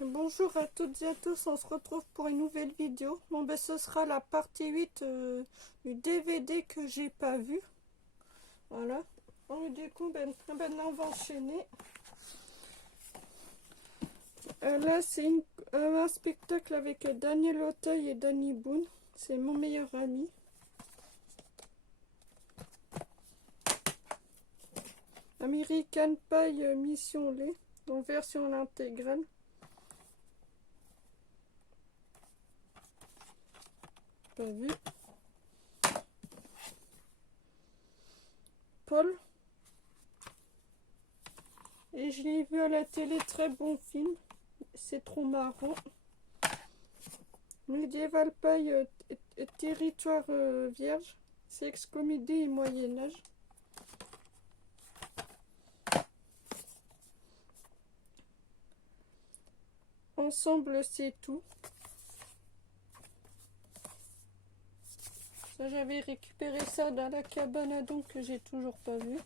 Bonjour à toutes et à tous, on se retrouve pour une nouvelle vidéo. Bon ben ce sera la partie 8 du DVD que j'ai pas vu. Voilà. Bon, et du coup ben là on va enchaîner. Là c'est un spectacle avec Daniel Auteuil et Danny Boone. C'est mon meilleur ami. American Pie Mission Lait, en version intégrale. Pas vu. Paul. Et je l'ai vu à la télé, très bon film. C'est trop marrant. Medieval Pie, territoire vierge. Sexe, comédie et Moyen-Âge. Ensemble, c'est tout. Ça, j'avais récupéré ça dans la cabane à don que j'ai toujours pas vu.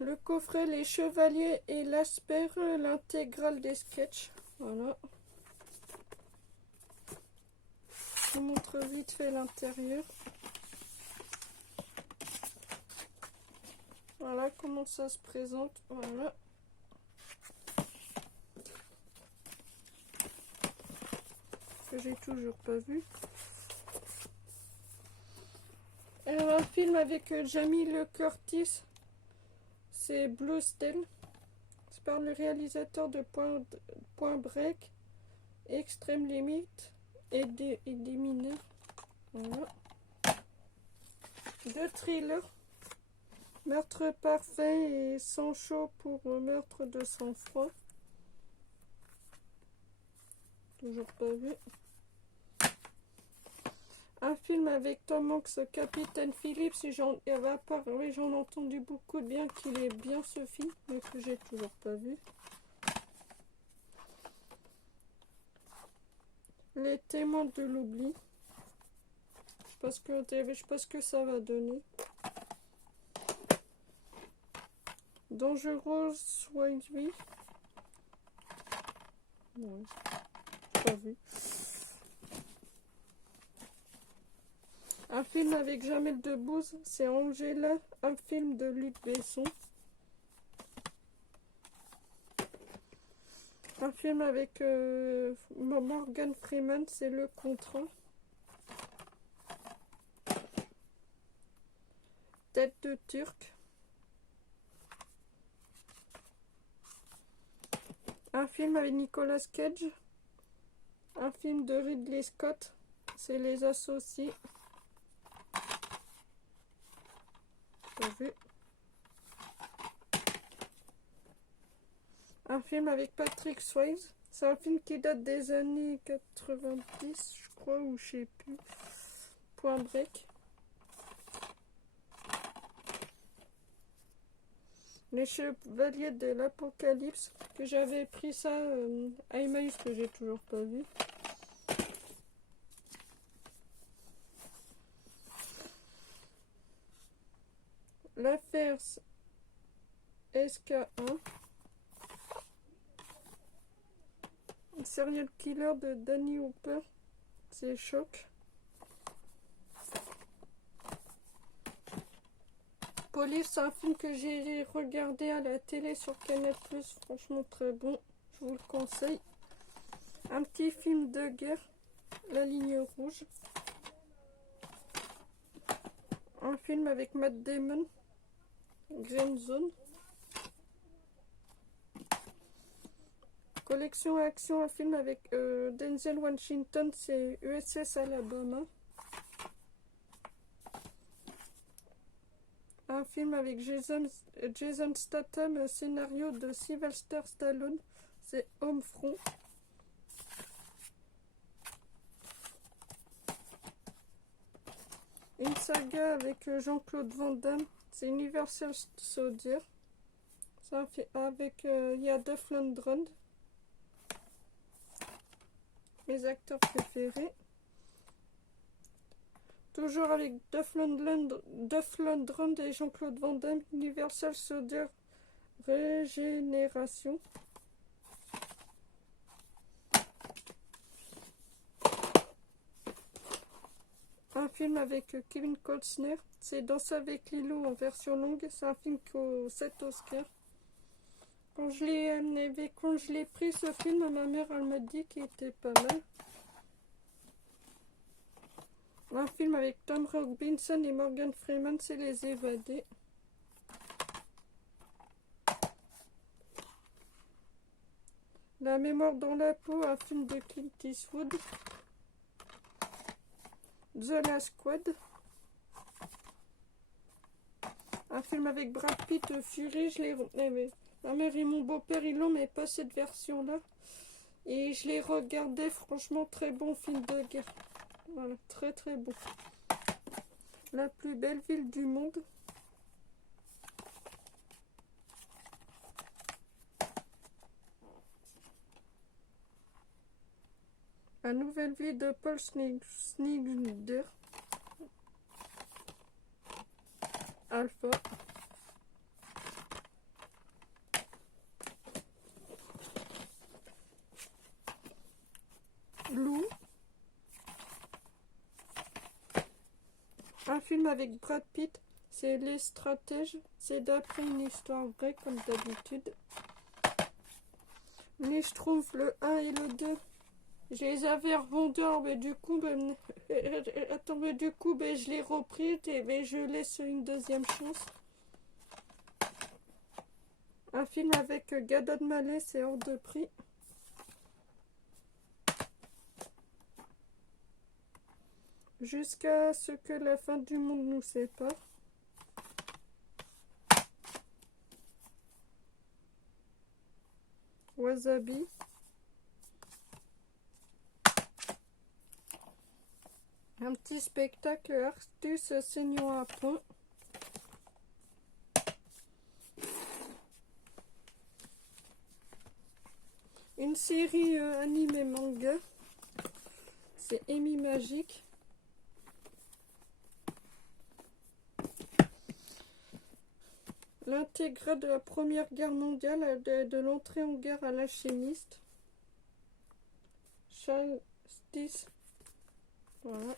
Le coffret, les chevaliers et l'asper, l'intégrale des sketchs. Voilà. Je vous montre vite fait l'intérieur. Voilà comment ça se présente. Voilà. Que j'ai toujours pas vu. Un film avec Jamie Lee Curtis. C'est Blue Steel. C'est par le réalisateur de Point Break, Extrême Limite et des mineurs. Voilà. Deux thrillers. Meurtre parfait et Sans chaud pour meurtre de sang-froid. Toujours pas vu. Un film avec Tom Hanks, Capitaine Phillips. J'en ai entendu beaucoup de bien, qu'il est bien ce film, mais que j'ai toujours pas vu. Les témoins de l'oubli. Je sais pas ce que ça va donner. Dangerous Winery. Non, pas vu. Un film avec Jamel Debbouze, c'est Angela, un film de Luc Besson. Un film avec Morgan Freeman, c'est Le Contrat. Tête de Turc. Un film avec Nicolas Cage. Un film de Ridley Scott, c'est Les Associés. Pas vu. Un film avec Patrick Swayze. C'est un film qui date des années 90, je crois, ou je sais plus. Point Break. Les Chevaliers de l'Apocalypse, que j'avais pris ça à Emmaüs, que j'ai toujours pas vu. L'affaire SK1. Serial Killer de Danny Hooper, c'est Choc. Police, c'est un film que j'ai regardé à la télé sur Canal+, franchement très bon, je vous le conseille. Un petit film de guerre, La Ligne Rouge. Un film avec Matt Damon, Green Zone. Collection action, un film avec Denzel Washington, c'est USS Alabama. Un film avec Jason Statham, scénario de Sylvester Stallone, c'est Homefront. Une saga avec Jean-Claude Van Damme, c'est Universal Soldier. Ça fait avec il y a Dolph Lundgren. Mes acteurs préférés. Toujours avec Dolph Lundgren et Jean-Claude Van Damme, Universal Soldier Régénération. Un film avec Kevin Costner, c'est Danse avec Lilo en version longue. C'est un film qui a 7 Oscars. Quand je l'ai pris ce film, ma mère elle m'a dit qu'il était pas mal. Un film avec Tom Robinson et Morgan Freeman, c'est Les Évadés. La mémoire dans la peau, un film de Clint Eastwood. The Last Squad. Un film avec Brad Pitt, Fury. Ma mère et mon beau-père, ils l'ont, mais pas cette version-là. Et je l'ai regardé, franchement, très bon film de guerre. Voilà, très très bon. La plus belle ville du monde. La nouvelle vie de Paul Schneider. Alpha. Lou. Un film avec Brad Pitt, c'est Les Stratèges. C'est d'après une histoire vraie comme d'habitude. Mais je trouve le 1 et le 2. Je les avais revendus, mais du coup, je l'ai repris et je laisse une deuxième chance. Un film avec Gad Elmaleh, c'est hors de prix. Jusqu'à ce que la fin du monde nous sépare. Wasabi. Un petit spectacle Artus saignant à point. Une série animée manga. C'est Amy Magique. L'intégrale de la Première Guerre mondiale, de l'entrée en guerre à l'alchimiste. Charles Stis. Voilà.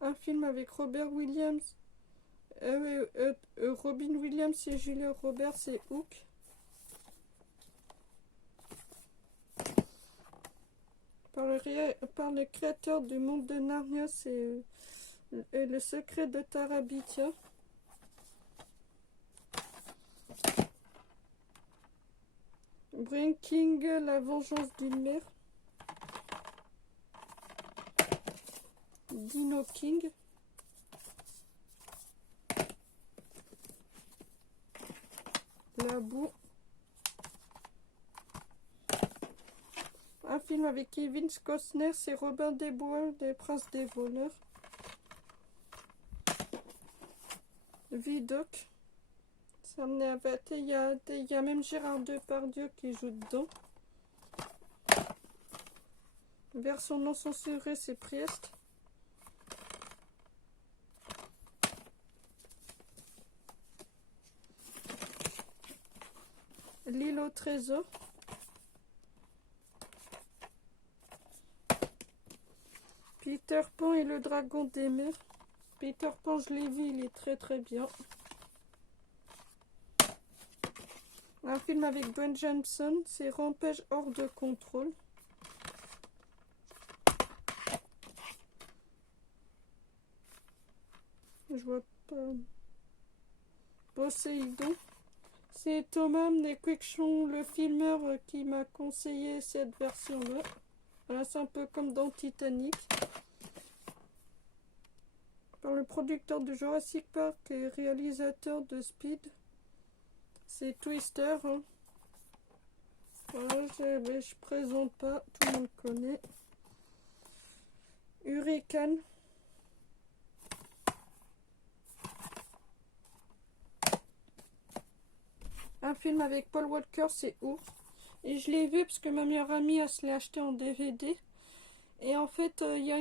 Un film avec Robin Williams et Julia Roberts, c'est Hook. Par le créateur du monde de Narnia, c'est Le secret de Tarabitia. Breaking, la vengeance d'une mère. Dino King. La boue. Un film avec Kevin Costner, c'est Robin des Bois, des Princes des voleurs. Vidoc. Il y a même Gérard Depardieu qui joue dedans. Version non censurée, c'est Priest. L'île au trésor. Peter Pan et le dragon des mers. Peter Pan, je l'ai vu, il est très très bien. Un film avec Dwayne Johnson, c'est Rampage hors de contrôle. Je vois pas. Poséidon. C'est Thomas Mnequickson, le filmeur, qui m'a conseillé cette version-là. Voilà, c'est un peu comme dans Titanic. Par le producteur de Jurassic Park et réalisateur de Speed. C'est Twister. Hein. Voilà, je présente pas, tout le monde connaît. Hurricane. Un film avec Paul Walker, c'est Ours. Et je l'ai vu parce que ma meilleure amie, elle se l'a acheté en DVD. Et en fait, il y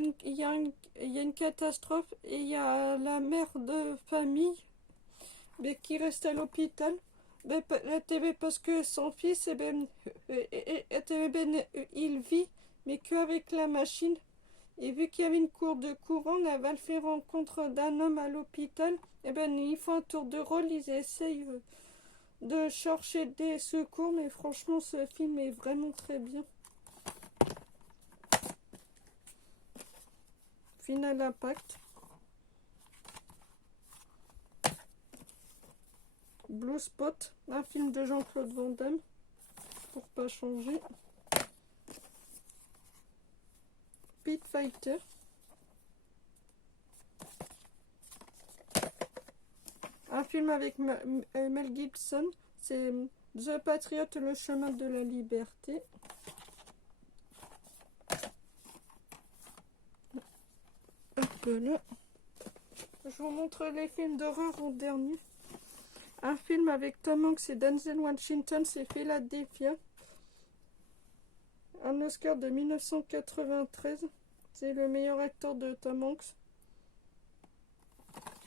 a une catastrophe et il y a la mère de famille mais qui reste à l'hôpital. Parce que son fils, il vit, mais qu'avec la machine. Et vu qu'il y avait une cour de couronne, elle va le faire rencontre d'un homme à l'hôpital. Ils font un tour de rôle, ils essayent de chercher des secours, mais franchement, ce film est vraiment très bien. Final Impact. Blue Spot, un film de Jean-Claude Van Damme, pour pas changer. Pit Fighter. Un film avec Mel Gibson, c'est The Patriot, le chemin de la liberté. Hop là. Je vous montre les films d'horreur en dernier. Un film avec Tom Hanks et Denzel Washington, c'est Philadelphia. Un Oscar de 1993. C'est le meilleur acteur de Tom Hanks.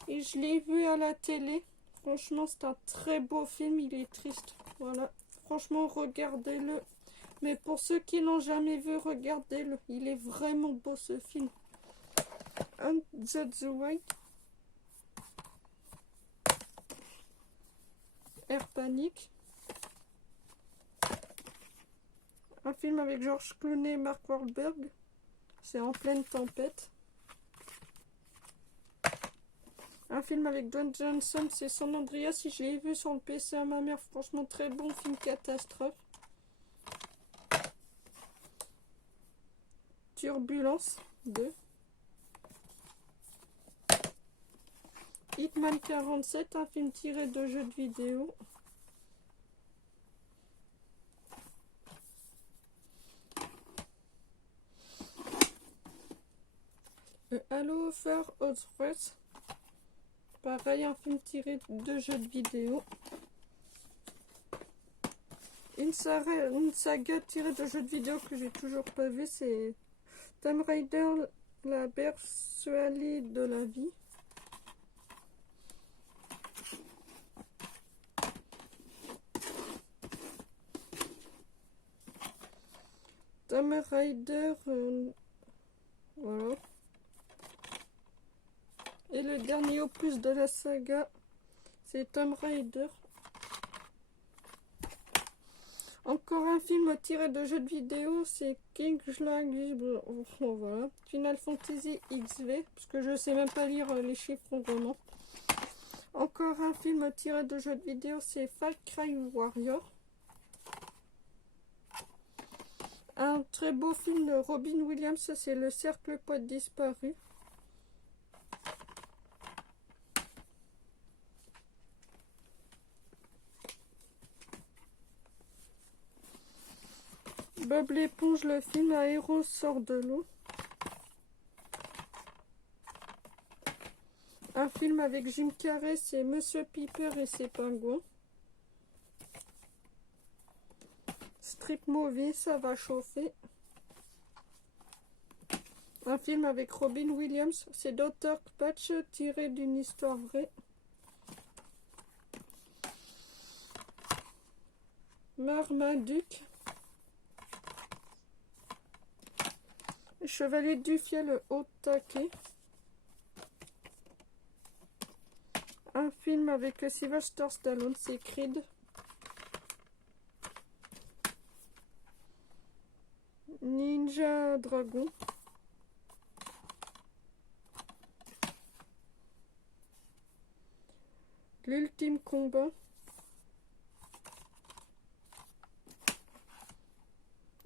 Et je l'ai vu à la télé. Franchement, c'est un très beau film. Il est triste. Voilà. Franchement, regardez-le. Mais pour ceux qui l'ont jamais vu, regardez-le. Il est vraiment beau ce film. And That's the Way. Air Panic. Un film avec George Clooney et Mark Wahlberg. C'est En pleine tempête. Un film avec Dwayne Johnson, c'est San Andreas. Si je l'ai vu sur le PC à ma mère, franchement très bon film catastrophe. Turbulence 2. Hitman 47, un film tiré de jeux de vidéo. Halo Offer Express. Pareil, un film tiré de jeux de vidéo. Une saga tirée de jeux de vidéo que j'ai toujours pas vu, c'est Tomb Raider, la bercerie de la vie. Tomb Raider, voilà. Et le dernier opus de la saga, c'est Tomb Raider. Encore un film tiré de jeux de vidéo, c'est King's voilà. Final Fantasy XV, parce que je sais même pas lire les chiffres en roman. Encore un film tiré de jeux de vidéo, c'est Far Cry Warrior. Un très beau film de Robin Williams, c'est Le Cercle Poète disparu. Bob l'éponge, le film, un héros sort de l'eau. Un film avec Jim Carrey, c'est Monsieur Piper et ses pingouins. Strip Movie, ça va chauffer. Un film avec Robin Williams, c'est Dr. Patch tiré d'une histoire vraie. Marmaduke. Chevalier du Fiel au taquet. Un film avec Sylvester Stallone, c'est Creed. Ninja Dragon. L'ultime combat.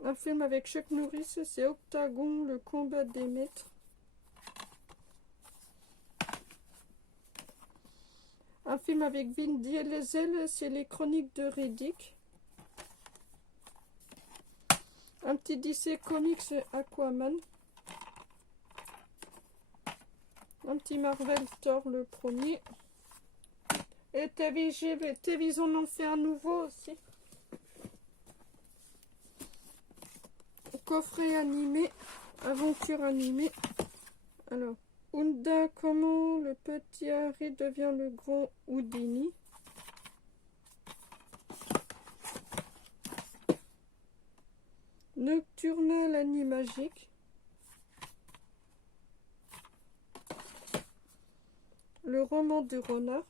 Un film avec Chuck Norris, c'est Octagon, le combat des maîtres. Un film avec Vin Diesel, c'est Les Chroniques de Riddick. Un petit DC Comics, c'est Aquaman. Un petit Marvel Thor, le premier. Et TVision en fait un nouveau aussi. Coffret animé Aventure animée. Alors, Unda, comment le petit Harry devient le grand Houdini. Nocturnal Animagique. Le roman du renard.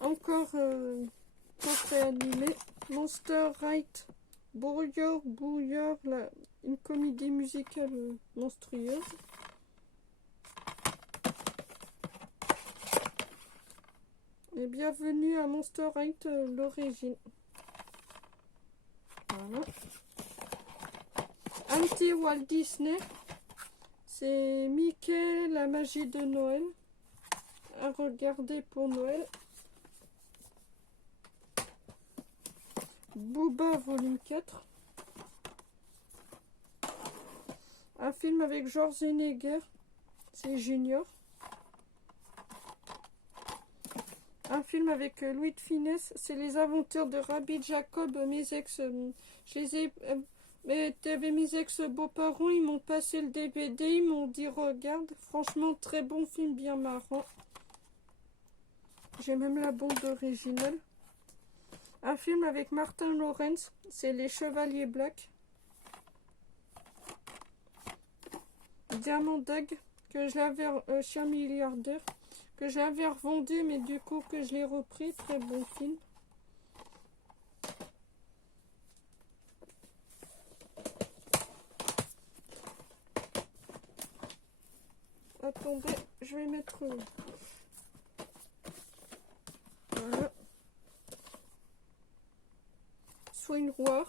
Encore portrait animé. Monster Ride Brouilleur, une comédie musicale monstrueuse. Et bienvenue à Monster Ride l'origine. Voilà. Anti-Walt Disney. C'est Mickey, la magie de Noël. À regarder pour Noël. Booba volume 4. Un film avec George Schwarzenegger, c'est Junior. Un film avec Louis de Funès, c'est Les Aventures de Rabbi Jacob. Mes ex, je les ai, t'avais mes ex beaux-parents, ils m'ont passé le DVD, ils m'ont dit regarde, franchement très bon film, bien marrant. J'ai même la bande originale. Un film avec Martin Lawrence, c'est Les Chevaliers Black. Diamant Dag, que je l'avais chez un milliardaire, que j'avais revendu, mais du coup que je l'ai repris. Très bon film. Attendez, je vais mettre... Voilà. Swing War.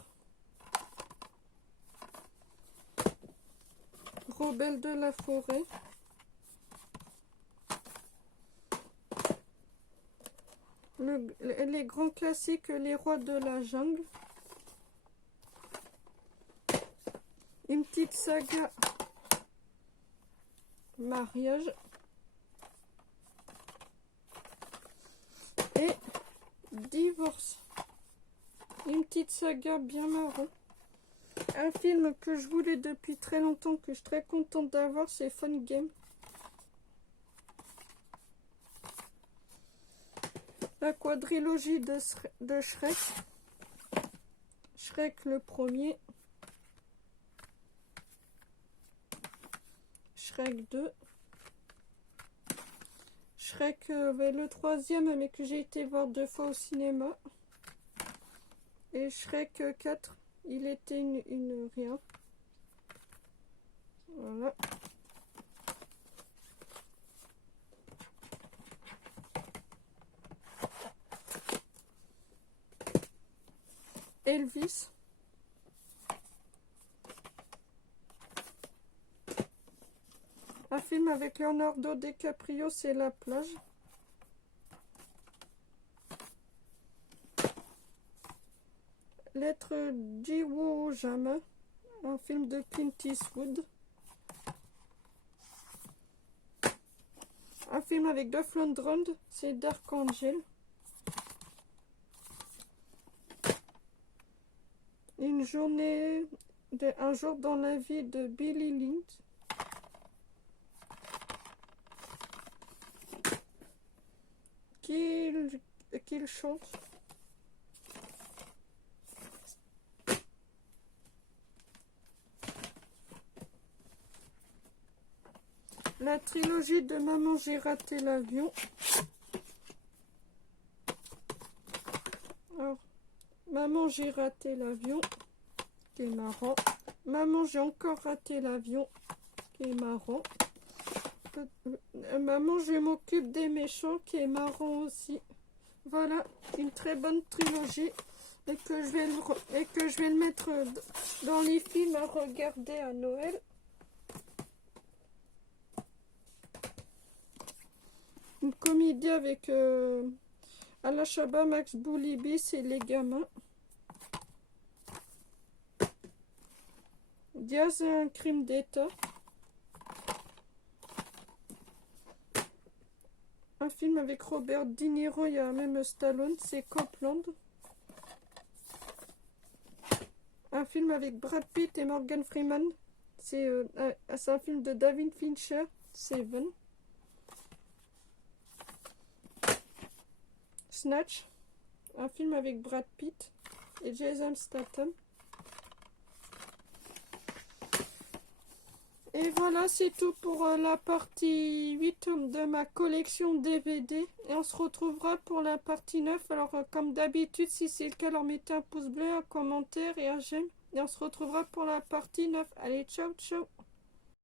Rebelle de la forêt. Les grands classiques, Les Rois de la jungle. Une petite saga. Mariage. Et Divorce. Une petite saga bien marrant. Un film que je voulais depuis très longtemps, que je suis très contente d'avoir, c'est Fun Game. La quadrilogie de Shrek. Shrek le premier. Shrek 2. Shrek le troisième, mais que j'ai été voir 2 fois au cinéma. Et Shrek 4. Il était une rien. Voilà. Elvis. Un film avec Leonardo DiCaprio, c'est La plage. Lettre d'Iwo Jima, un film de Clint Eastwood. Un film avec Dolph Lundgren, c'est Dark Angel. Une journée, un jour dans la vie de Billy Lynch. Qu'il chante. La trilogie de Maman j'ai raté l'avion. Alors, Maman j'ai raté l'avion, qui est marrant. Maman j'ai encore raté l'avion, qui est marrant. Maman je m'occupe des méchants, qui est marrant aussi. Voilà, une très bonne trilogie et que je vais le mettre dans les films à regarder à Noël. Une comédie avec Alain Chabat, Max Boublil et les gamins. Diaz et un crime d'État. Un film avec Robert De Niro, il y a même Stallone, c'est Copland. Un film avec Brad Pitt et Morgan Freeman, c'est un film de David Fincher, Seven. Snatch, un film avec Brad Pitt et Jason Statham. Et voilà, c'est tout pour la partie 8 de ma collection DVD. Et on se retrouvera pour la partie 9. Alors, comme d'habitude, si c'est le cas, alors mettez un pouce bleu, un commentaire et un j'aime. Et on se retrouvera pour la partie 9. Allez, ciao, ciao!